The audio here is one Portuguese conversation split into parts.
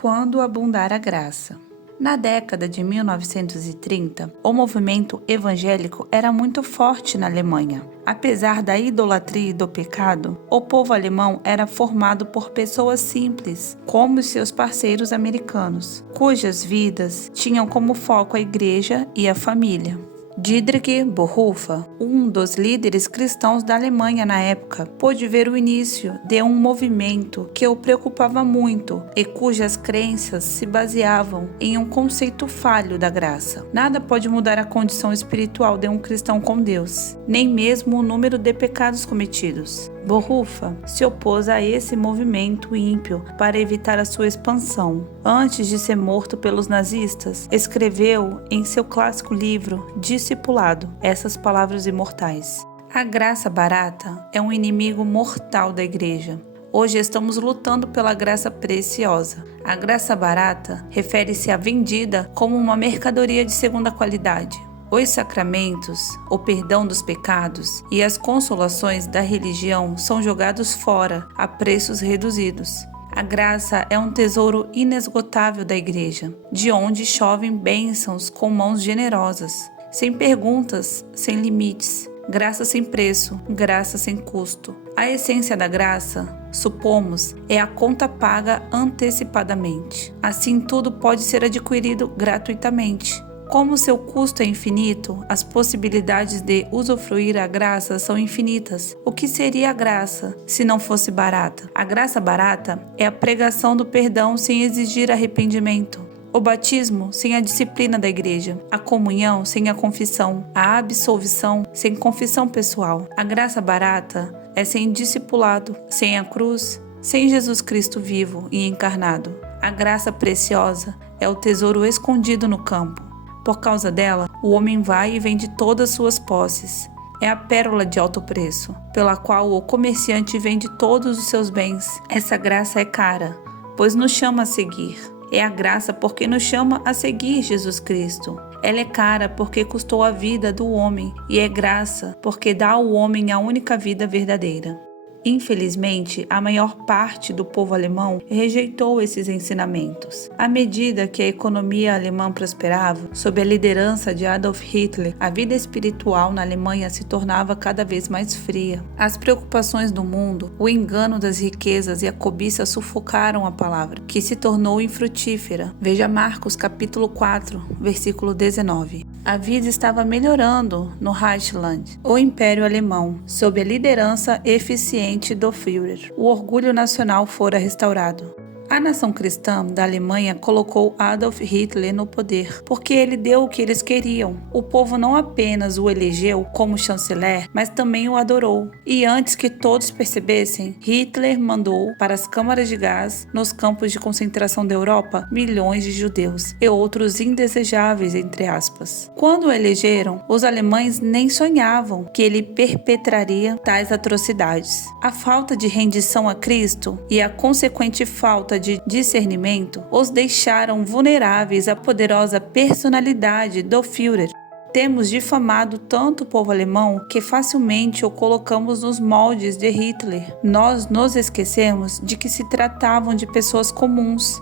Quando abundar a graça. Na década de 1930, o movimento evangélico era muito forte na Alemanha. Apesar da idolatria e do pecado, o povo alemão era formado por pessoas simples, como os seus parceiros americanos, cujas vidas tinham como foco a igreja e a família. Dietrich Bonhoeffer, um dos líderes cristãos da Alemanha na época, pôde ver o início de um movimento que o preocupava muito e cujas crenças se baseavam em um conceito falho da graça. Nada pode mudar a condição espiritual de um cristão com Deus, nem mesmo o número de pecados cometidos. Bonhoeffer se opôs a esse movimento ímpio para evitar a sua expansão. Antes de ser morto pelos nazistas, escreveu em seu clássico livro Discipulado essas palavras imortais: a graça barata é um inimigo mortal da igreja. Hoje estamos lutando pela graça preciosa. A graça barata refere-se à vendida como uma mercadoria de segunda qualidade. Os sacramentos, o perdão dos pecados e as consolações da religião são jogados fora a preços reduzidos. A graça é um tesouro inesgotável da igreja, de onde chovem bênçãos com mãos generosas, sem perguntas, sem limites, graça sem preço, graça sem custo. A essência da graça, supomos, é a conta paga antecipadamente. Assim tudo pode ser adquirido gratuitamente. Como seu custo é infinito, as possibilidades de usufruir a graça são infinitas. O que seria a graça se não fosse barata? A graça barata é a pregação do perdão sem exigir arrependimento, o batismo sem a disciplina da igreja, a comunhão sem a confissão, a absolvição sem confissão pessoal. A graça barata é sem discipulado, sem a cruz, sem Jesus Cristo vivo e encarnado. A graça preciosa é o tesouro escondido no campo. Por causa dela, o homem vai e vende todas suas posses. É a pérola de alto preço, pela qual o comerciante vende todos os seus bens. Essa graça é cara, pois nos chama a seguir. É a graça porque nos chama a seguir Jesus Cristo. Ela é cara porque custou a vida do homem, e é graça porque dá ao homem a única vida verdadeira. Infelizmente, a maior parte do povo alemão rejeitou esses ensinamentos. À medida que a economia alemã prosperava, sob a liderança de Adolf Hitler, a vida espiritual na Alemanha se tornava cada vez mais fria. As preocupações do mundo, o engano das riquezas e a cobiça sufocaram a palavra, que se tornou infrutífera. Veja Marcos capítulo 4, versículo 19. A vida estava melhorando no Reichsland, o Império Alemão, sob a liderança eficiente do Führer. O orgulho nacional fora restaurado. A nação cristã da Alemanha colocou Adolf Hitler no poder, porque ele deu o que eles queriam. O povo não apenas o elegeu como chanceler, mas também o adorou. E antes que todos percebessem, Hitler mandou para as câmaras de gás, nos campos de concentração da Europa, milhões de judeus e outros indesejáveis, entre aspas. Quando o elegeram, os alemães nem sonhavam que ele perpetraria tais atrocidades. A falta de rendição a Cristo e a consequente falta de discernimento os deixaram vulneráveis à poderosa personalidade do Führer. Temos difamado tanto o povo alemão que facilmente o colocamos nos moldes de Hitler. Nós nos esquecemos de que se tratavam de pessoas comuns,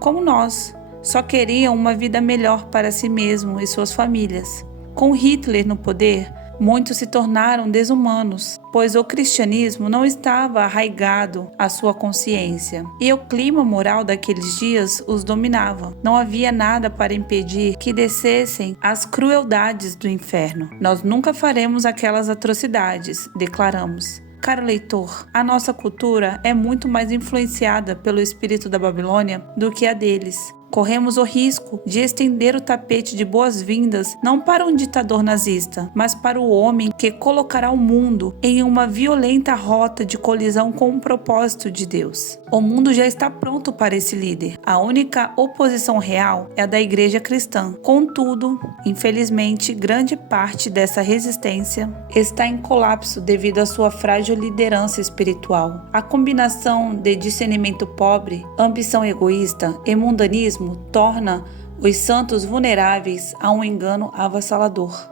como nós. Só queriam uma vida melhor para si mesmo e suas famílias. Com Hitler no poder, muitos se tornaram desumanos, pois o cristianismo não estava arraigado à sua consciência, e o clima moral daqueles dias os dominava. Não havia nada para impedir que descessem as crueldades do inferno. Nós nunca faremos aquelas atrocidades, declaramos. Caro leitor, a nossa cultura é muito mais influenciada pelo espírito da Babilônia do que a deles. Corremos o risco de estender o tapete de boas-vindas não para um ditador nazista, mas para o homem que colocará o mundo em uma violenta rota de colisão com o propósito de Deus. O mundo já está pronto para esse líder. A única oposição real é a da igreja cristã. Contudo, infelizmente, grande parte dessa resistência está em colapso devido à sua frágil liderança espiritual. A combinação de discernimento pobre, ambição egoísta e mundanismo torna os santos vulneráveis a um engano avassalador.